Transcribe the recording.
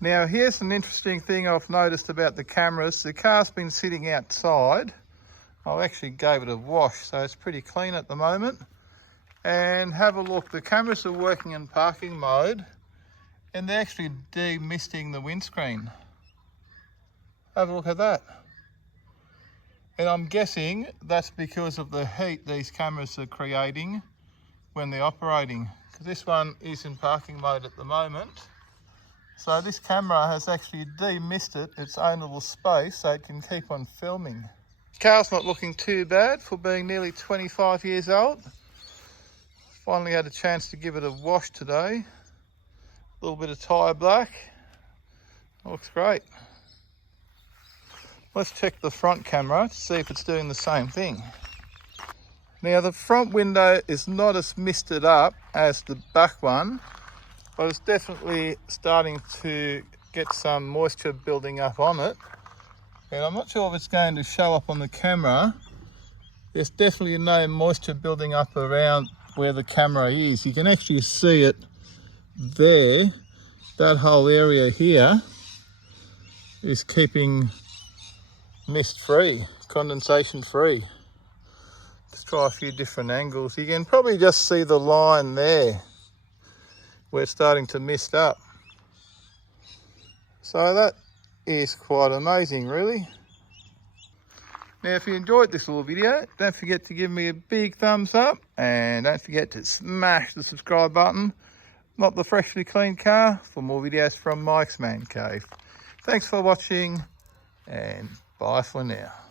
Now here's an interesting thing I've noticed about the cameras. The car's been sitting outside. I actually gave it a wash, so it's pretty clean at the moment. And have a look, the cameras are working in parking mode and they're actually demisting the windscreen. Have a look at that. And I'm guessing that's because of the heat these cameras are creating when they're operating. Because this one is in parking mode at the moment. So this camera has actually demisted its own little space so it can keep on filming. Car's not looking too bad for being nearly 25 years old. Finally had a chance to give it a wash today. A little bit of tyre black. Looks great. Let's check the front camera to see if it's doing the same thing. Now the front window is not as misted up as the back one, but it's definitely starting to get some moisture building up on it. And I'm not sure if it's going to show up on the camera. There's definitely no moisture building up around where the camera is. You can actually see it there. That whole area here is keeping mist free, condensation free. Let's try a few different angles. You can probably just see the line there where it's starting to mist up. So that is quite amazing, really. Now if you enjoyed this little video, don't forget to give me a big thumbs up and don't forget to smash the subscribe button. Not the freshly cleaned car, for more videos from Mike's Man Cave. Thanks for watching and bye for now.